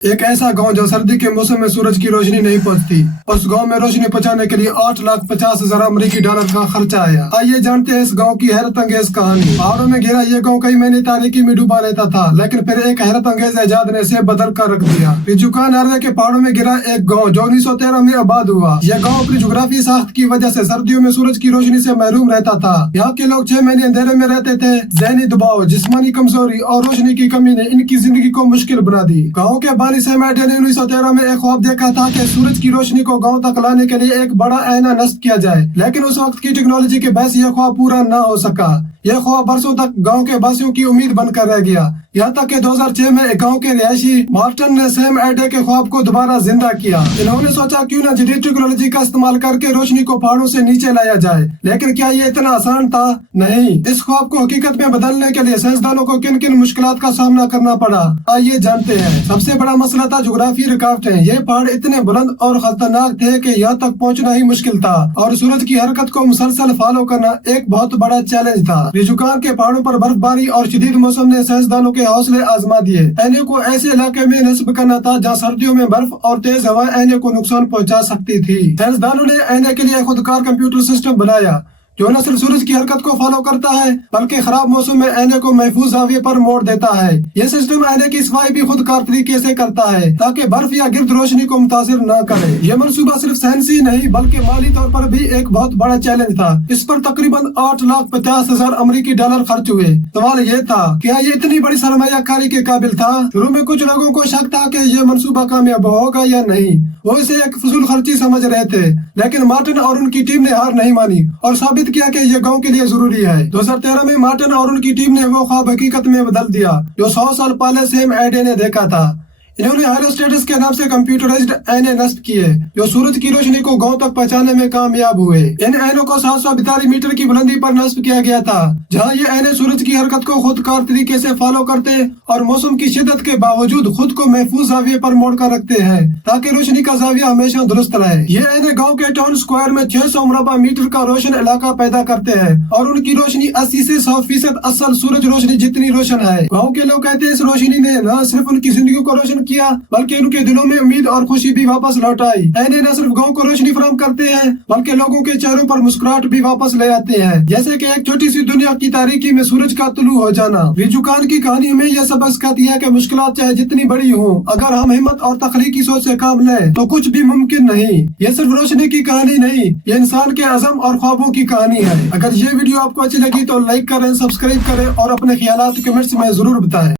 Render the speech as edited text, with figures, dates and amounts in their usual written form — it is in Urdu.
ایک ایسا گاؤں جو سردی کے موسم میں سورج کی روشنی نہیں پہنچتی، اس گاؤں میں روشنی پہنچانے کے لیے 8,50,000 امریکی ڈالر کا خرچہ آیا۔ آئیے جانتے ہیں اس گاؤں کی حیرت انگیز کہانی۔ پہاڑوں میں گھرا یہ گاؤں کئی مہینے تاریکی میں ڈوبا رہتا تھا، لیکن پھر ایک حیرت انگیز ایجاد نے اسے بدل کر رکھ دیا۔ ریجوکان ناروے کے پہاڑوں میں گرا ایک گاؤں جو 1913 میں آباد ہوا۔ یہ گاؤں اپنی جغرافی ساخت کی وجہ سے سردیوں میں سورج کی روشنی سے محروم رہتا تھا۔ یہاں کے لوگ 6 مہینے اندھیرے میں رہتے تھے۔ ذہنی دباؤ، جسمانی کمزوری اور روشنی کی کمی نے ان کی زندگی کو مشکل بنا دی۔ گاؤں کے بانی سیم ایڈے نے 1913 میں ایک خواب دیکھا تھا کہ سورج کی روشنی کو گاؤں تک لانے کے لیے ایک بڑا آئینہ نصب کیا جائے، لیکن اس وقت کی ٹیکنالوجی کے باعث یہ خواب پورا نہ ہو سکا۔ یہ خواب برسوں تک گاؤں کے باسیوں کی امید بن کر رہ گیا، یہاں تک کہ 2006 میں ایک گاؤں کے رہائشی مارٹن نے سیم ایڈے کے خواب کو دوبارہ زندہ کیا۔ انہوں نے سوچا کیوں نہ جدید ٹیکنالوجی کا استعمال کر کے روشنی کو پہاڑوں سے نیچے لایا جائے، لیکن کیا یہ اتنا آسان تھا؟ نہیں۔ اس خواب کو حقیقت میں بدلنے کے لیے سائنسدانوں کو کن کن مشکلات کا سامنا کرنا پڑا، آئیے جانتے ہیں۔ سب سے بڑا مسئلہ تھا جغرافی رکاوٹیں۔ یہ پہاڑ اتنے بلند اور خطرناک تھے کہ یہاں تک پہنچنا ہی مشکل تھا، اور سورج کی حرکت کو مسلسل فالو کرنا ایک بہت بڑا چیلنج تھا۔ ریجوکان کے پہاڑوں پر برف باری اور شدید موسم نے سائنسدانوں کے حوصلے آزما دیے۔ آئینے کو ایسے علاقے میں نصب کرنا تھا جہاں سردیوں میں برف اور تیز ہوائیں آئینے کو نقصان پہنچا سکتی تھی۔ سائنسدانوں نے آئینے کے لیے خودکار کمپیوٹر سسٹم بنایا جو نہ صرف سورج کی حرکت کو فالو کرتا ہے بلکہ خراب موسم میں آئینے کو محفوظ زاویے پر موڑ دیتا ہے۔ یہ سسٹم آئینے کی صفائی بھی خود کار طریقے سے کرتا ہے تاکہ برف یا گرد روشنی کو متاثر نہ کرے۔ یہ منصوبہ صرف سائنسی نہیں بلکہ مالی طور پر بھی ایک بہت بڑا چیلنج تھا۔ اس پر تقریباً 8,50,000 امریکی ڈالر خرچ ہوئے۔ سوال یہ تھا کیا یہ اتنی بڑی سرمایہ کاری کے قابل تھا؟ شروع میں کچھ لوگوں کو شک تھا کہ یہ منصوبہ کامیاب ہوگا یا نہیں، وہ اسے ایک فضول خرچی سمجھ رہے تھے، لیکن مارٹن اور ان کی ٹیم نے ہار نہیں مانی اور ثابت کیا کہ یہ گاؤں کے لیے ضروری ہے۔ 2013 میں مارٹن اور ان کی ٹیم نے وہ خواب حقیقت میں بدل دیا جو 100 سال پہلے سیم ایڈے نے دیکھا تھا۔ انہوں نے ہائیروسٹیٹس کے نام سے کمپیوٹرائزڈ آئینے نصب کیے جو سورج کی روشنی کو گاؤں تک پہنچانے میں کامیاب ہوئے۔ ان آئینوں کو 742 میٹر کی بلندی پر نصب کیا گیا تھا جہاں یہ آئینے سورج کی حرکت کو خود کار طریقے سے فالو کرتے اور موسم کی شدت کے باوجود خود کو محفوظ زاویے پر موڑ کر رکھتے ہیں تاکہ روشنی کا زاویہ ہمیشہ درست رہے۔ یہ آئینے گاؤں کے ٹاؤن اسکوائر میں 600 مربع میٹر کا روشن علاقہ پیدا کرتے ہیں اور ان کی روشنی 80 سے 100% اصل سورج روشنی جتنی روشن ہے۔ گاؤں کے لوگ کہتے ہیں اس روشنی نے نہ صرف ان کی زندگی کو روشن کیا بلکہ ان کے دلوں میں امید اور خوشی بھی واپس لوٹ آئی۔ آئینے نہ صرف گاؤں کو روشنی فراہم کرتے ہیں بلکہ لوگوں کے چہروں پر مسکراہٹ بھی واپس لے آتے ہیں، جیسے کہ ایک چھوٹی سی دنیا کی تاریکی میں سورج کا طلوع ہو جانا۔ ریجوکان کی کہانی ہمیں یہ سبق سکھاتی ہے کہ مشکلات چاہے جتنی بڑی ہوں، اگر ہم ہمت اور تخلیقی سوچ سے کام لیں تو کچھ بھی ممکن نہیں۔ یہ صرف روشنی کی کہانی نہیں، یہ انسان کے عزم اور خوابوں کی کہانی ہے۔ اگر یہ ویڈیو آپ کو اچھی لگی تو لائک کریں، سبسکرائب کریں اور اپنے خیالات کمنٹس میں ضرور بتائیں۔